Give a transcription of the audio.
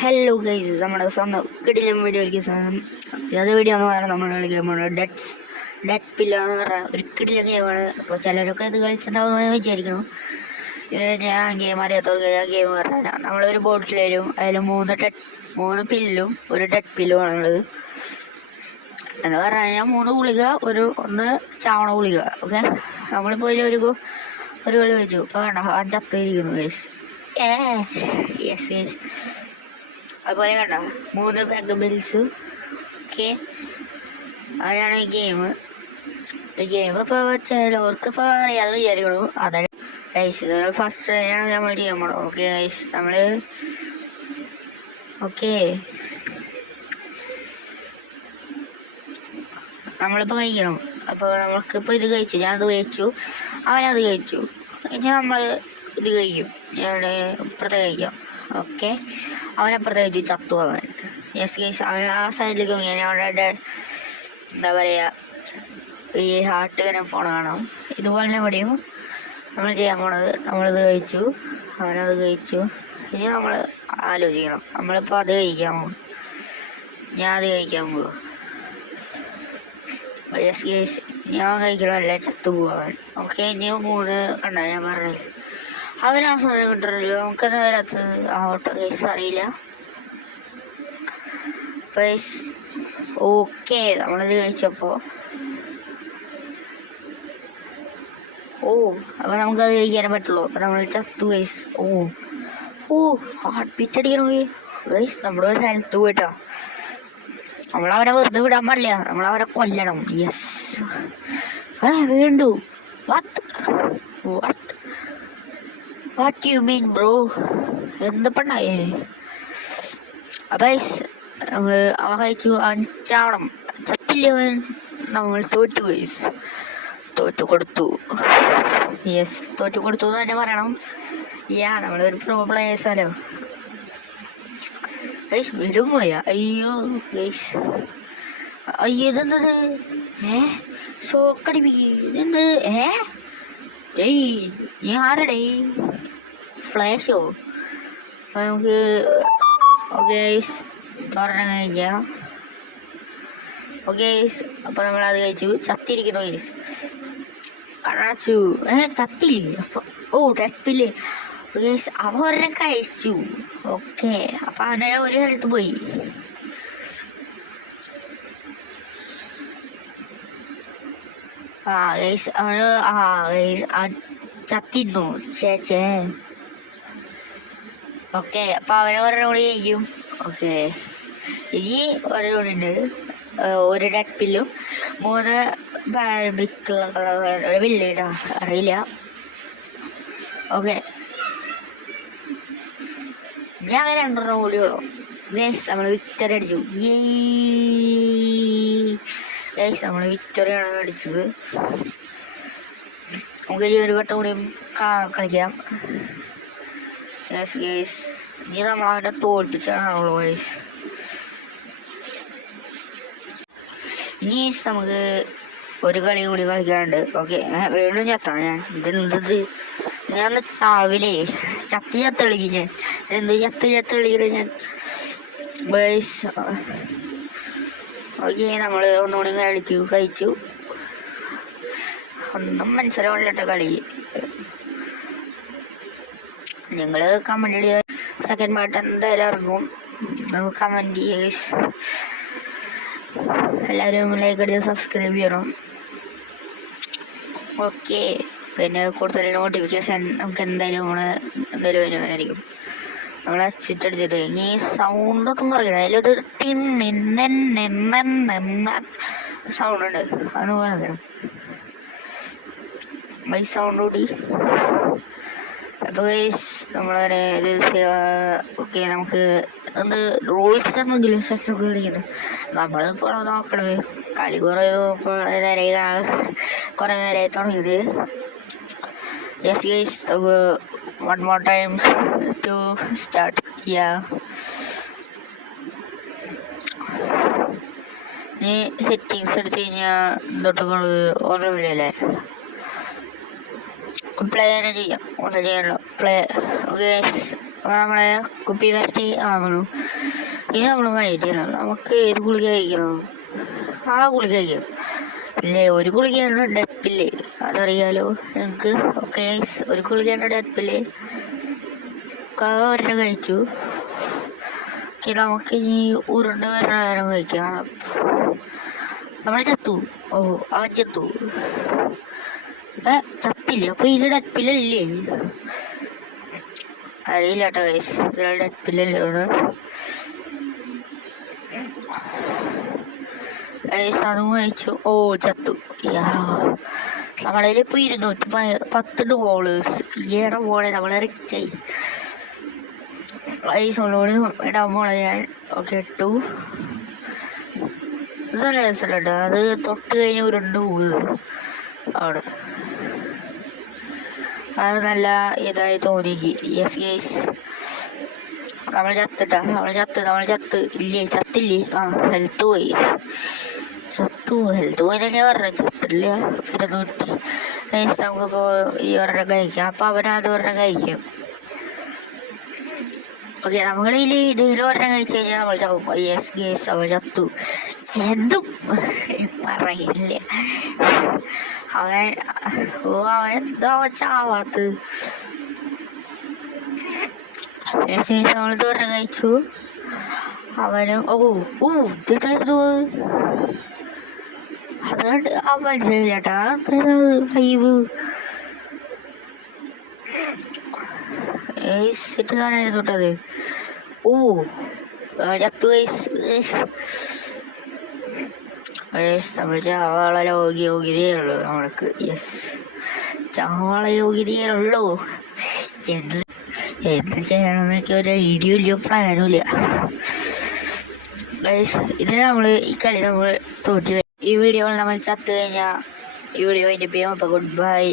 Hello guys, നമ്മുടെ സ്വന്തം കിടിലൻ വീഡിയോയിലേക്ക് സ്വാഗതം. ഇന്നത്തെ വീഡിയോ എന്ന് പറയുന്നത് നമ്മൾ കളിക്കാൻ ഡെത്ത് പില്ലോ എന്ന് പറഞ്ഞ ഒരു കിടിലൻ ഗെയിമാണ്. അപ്പോൾ ചിലരൊക്കെ ഇത് കളിച്ചിട്ടുണ്ടാവുമെന്ന് വിചാരിക്കണം. ഇത് ഞാൻ ഗെയിം അറിയാത്തവർക്ക് ഞാൻ ഗെയിം പറഞ്ഞാൽ നമ്മളൊരു ബോട്ടിൽ വരും, അതിൽ മൂന്ന് പില്ലും ഒരു ഡെത്ത് പില്ലും ആണുള്ളത്. എന്ന് പറഞ്ഞു കഴിഞ്ഞാൽ 3 ഗുളിക, ഒന്ന് ചാവണ ഗുളിക. ഓക്കെ, നമ്മളിപ്പോൾ ഒരു കളി വെച്ചു. അപ്പോൾ വേണ്ട ചത്തിരിക്കുന്നു ഗൈസ്. യെസ് ഗൈസ്, അതുപോലെ കണ്ട 3 ബാങ്ക് ബിൽസ്. ഓക്കെ, അതിനാണ് ഈ ഗെയിം. ഇപ്പോൾ ചിലവർക്ക് ഇപ്പോൾ അറിയാതെ വിചാരിക്കണു. അതായത് ഗൈസ്, ഇതൊരു ഫസ്റ്റ് ട്രൈയാണ് നമ്മൾ ചെയ്യാൻ പോകണം. ഓക്കെ ഗൈസ്, നമ്മളിപ്പോൾ കഴിക്കണം. അപ്പോൾ നമ്മൾക്കിപ്പോൾ ഇത് കഴിച്ചു, ഞാനത് കഴിച്ചു, അവനത് കഴിച്ചു. ഇനി നമ്മൾ ഇത് കഴിക്കും, ഞങ്ങളുടെ ഇപ്പുറത്തെ കഴിക്കാം. ഓക്കെ, അവനപ്പുറത്തെ കഴിച്ച് ചത്തു അവൻ. യെസ് ഗൈസ്, അവൻ ആ സൈഡിലേക്ക് ഞാൻ അവിടെ എന്താ പറയുക, ഈ ഹാർട്ട് ഇങ്ങനെ പോണ കാണാം. ഇതുപോലെ തന്നെ ഇവിടെയും നമ്മൾ ചെയ്യാൻ പോണത്. നമ്മളിത് കഴിച്ചു, അവനത് കഴിച്ചു. ഇനി നമ്മൾ ആലോചിക്കണം, നമ്മളിപ്പോൾ അത് കഴിക്കാൻ പോകും, ഞാൻ അത് കഴിക്കാൻ പോകും. യെസ് ഗൈസ്, ഞാൻ കഴിക്കണമല്ല, ചത്തു പോവാൻ. ഓക്കെ, ഇനി 3 കണ്ട ഞാൻ പറഞ്ഞില്ല. അവൻ ആ സമയം കിട്ടണല്ലോ, നമുക്കെന്താ വരാത്തത്? ആവട്ടെ ഗൈസ്, അറിയില്ല. ഗൈസ് ഓക്കെ, നമ്മളിത് കഴിച്ചപ്പോൾ അപ്പോൾ നമുക്കത് കഴിക്കാനേ പറ്റുള്ളൂ. അപ്പോൾ നമ്മൾ ചത്തു ഗൈസ്. ഹാർട്ട് ബീറ്റ് അടിക്കണോ ഗൈസ്? നമ്മുടെ ഒരു ഹെൽത്ത് പോയിട്ടോ. നമ്മളവനെ വെറുതെ വിടാൻ പാടില്ല, നമ്മളവനെ കൊല്ലണം. യെസ്, വീണ്ടും വാട്ട് യു മീൻ ബ്രോ? എന്ത് പെണ്ണായേ? അപ്പം നമ്മൾ അവൻ കഴിച്ചു, അവൻ ചാവണം. ചത്തില്ല അവൻ, നമ്മൾ തോറ്റു ഗൈസ്. തോറ്റു കൊടുത്തു. യെസ്, തോറ്റു കൊടുത്തു എന്ന് തന്നെ പറയണം. നമ്മളൊരു പ്രോ പ്ലേയേഴ്സാലോ ഗൈസ്. വീടും പോയാ? അയ്യോ ഗൈസ്, അയ്യോ ഇതെന്തത്? ഷോക്കടിപ്പിക്കുന്നത് ഞാൻ ആരടേ? ഫ്ലാഷോ? അപ്പോൾ നമുക്ക് ഓക്കെ ഗൈസ് തുറന്ന് കഴിക്കാം. ഓക്കെ ഗൈസ്, അപ്പോൾ നമ്മളത് കഴിച്ചു. ചത്തിരിക്കുന്നു ഗൈസ്, അടച്ചു. ചത്തില്ലേ? അപ്പോൾ ഡെപ്പില്ലേ ഗൈസ്, അവൻ ഒരെണ്ണം കഴിച്ചു. ഓക്കെ, അപ്പം അവനെ ഒരു ഹെൽത്ത് പോയി. ഗൈസ് അവൻ ചത്തിരുന്നു. ചേച്ചേ ഓക്കെ, അപ്പം അവനെ ഒരെണ്ണം കൂടി കഴിക്കും. ഓക്കെ, ഇനി ഒരെണ്ണം കൂടി ഉണ്ട്. ഒരു ഡെഡ് പില്ലും 3 ഒരു പില്ലിടാ, അറിയില്ല. ഓക്കെ, ഞാൻ അങ്ങനെ 2 കൂടിയുള്ളൂ ഗൈസ്. നമ്മൾ വിക്ടറി അടിച്ചു. ഗൈസ്, നമ്മൾ വിക്ടറിയാണ് അടിച്ചത്. നമുക്ക് ഇനി ഒരു വട്ടം കൂടി കളിക്കാം. യെസ് ഗൈസ്, ഇനി നമ്മൾ അവനെ തോൽപ്പിച്ചാണുള്ളൂ ഗൈസ്. ഇനി നമുക്ക് ഒരു കളി കൂടി കളിക്കാനുണ്ട്. ഓക്കെ, വീണ്ടും ചത്താണ് ഞാൻ. ഇതെന്തത്? ഞാൻ രാവിലെ ചത്തെളിക്കും ഞാൻ. എന്ത് ചത്തെളിക്കുന്നത് ഞാൻ ഗൈസ്. ഓക്കെ, നമ്മൾ ഒന്നുകൂടി കഴിച്ചു. ഒന്നും മനസ്സിലാവില്ല കളി. നിങ്ങൾ കമൻറ്റ് ചെയ്യുക, സെക്കൻഡ് പാർട്ട് എന്തായാലും ഇറങ്ങും. കമൻറ്റ് ചെയ്യുക, എല്ലാവരും ലൈക്ക് അടിച്ച് സബ്സ്ക്രൈബ് ചെയ്യണം. ഓക്കെ, പിന്നെ കൂടുതൽ നോട്ടിഫിക്കേഷൻ നമുക്ക് എന്തായാലും വരുമായിരിക്കും. നമ്മൾ ചിറ്റടിച്ചിട്ട് ഇനി സൗണ്ടൊക്കെ പറയണം. അതിലൊരു സൗണ്ട് ഉണ്ട്, അതൊന്ന് പറയണം. ഈ സൗണ്ട് കൂടി. അപ്പോൾ നമ്മളതിനെ ഓക്കെ, നമുക്ക് എന്ത് റൂൾസ് എന്തെങ്കിലും സെറ്റൊക്കെ കളിക്കണം. നമ്മളിപ്പോൾ നോക്കണത് കളി കുറേ നേരമായി തുടങ്ങിയത്. Yes guys, one more time to start. ഇനി സെറ്റിങ്സ് എടുത്ത് കഴിഞ്ഞാൽ എന്തൊട്ടുകൾ ഓർമ്മയില്ലല്ലേ? പ്ലേ തന്നെ ചെയ്യാം, ഒന്നും ചെയ്യാനുള്ള പ്ലേ. അപ്പോൾ നമ്മളെ കുപ്പി കരട്ടി ആകണം. ഇനി നമ്മൾ മൈൻഡ് ചെയ്യണം നമുക്ക് ഏത് ഗുളിക കഴിക്കണം, ആ ഗുളിക കഴിക്കും. ഇല്ലേ ഒരു ഗുളികയാണ് ഡെത്ത് പില്ല്, അതറിയാലോ നിങ്ങൾക്ക്. ഓക്കെ ഒരു ഗുളികയാണ് ഡെത്ത് പില്ല്, ഒരെണ്ണം കഴിച്ചു. നമുക്കിനി ഉരുണ്ട് വരുന്ന നേരം കഴിക്കാം. നമ്മൾ ചത്തു. ഓ അവൻ ചത്തു. ചത്തില്ല. അപ്പൊ ഇതിൽ ഡെത്ത് പില്ലല്ലേ? അറിയില്ല കേട്ടോ ഗൈസ്, ഇതിൽ ഡെത്ത് പില്ലല്ലേ ഒന്ന്. ഗൈസ് അതും കഴിച്ചു. ഓ ചത്തു. നമ്മളതിൽ ഇപ്പോൾ 210 ഡോളേഴ്സ്. ഈയുടെ പോളെ നമ്മളെ റിച്ചായി. ഗൈസ് ഒന്നുകൂടി ഇടാൻ പോണെ ഞാൻ. ഓക്കെ ഇട്ടു. ഇത് നല്ല രസമുണ്ട്. അത് തൊട്ട് കഴിഞ്ഞ് ഉരുണ്ട് പോകുന്നത് അവിടെ. അത് നല്ല ഇതായി തോന്നിക്ക്. യെസ് ഗൈസ് നമ്മൾ ചത്ത് ഇല്ലേ? ചത്തില്ലേ? ഹെൽത്ത് പോയി. ഹെൽത്ത് പോയി തന്നെ പറഞ്ഞു. ചത്തില്ല. പിന്നെ നോക്കി ഗൈസ് നമുക്കിപ്പോൾ ഈ ഒരെണ്ണം കഴിക്കാം. അപ്പം അവനത് ഒരെണ്ണം കഴിക്കും. ഓക്കെ നമ്മളിൽ ഇതിൽ ഒരെണ്ണം കഴിച്ചു കഴിഞ്ഞാൽ നമ്മൾ ചാവും. യെസ് ഗൈസ് അവൾ ചത്തു. എന്തും പറയില്ല അവൻ. അവൻ എന്താ ചാവാത്ത്? നമ്മൾ ഒരെണ്ണം കഴിച്ചു. അവനും ഇതായിരുന്നു. അതുകൊണ്ട് അവൻ ശരിയാട്ടാ ഫൈവ് ഇട്ടാനായിരുന്നു തൊട്ടത്. ചത്തു നമ്മൾ ചാവാള യോഗ്യതയുള്ളൂ നമ്മൾക്ക്. യെസ് ചാവാള യോഗ്യതയുള്ളൂ. എന്താ ചെയ്യണമെന്നൊക്കെ ഒരു ഐഡിയ ഇല്ല, പ്ലാനും ഇല്ല. ഇതിന് നമ്മൾ ഈ കളി നമ്മൾ തോറ്റ്. ഈ വീഡിയോയിൽ നമ്മൾ ചത്തു കഴിഞ്ഞാൽ ഈ വീഡിയോ അതിൻ്റെ പേര്. അപ്പോൾ ഗുഡ് ബൈ.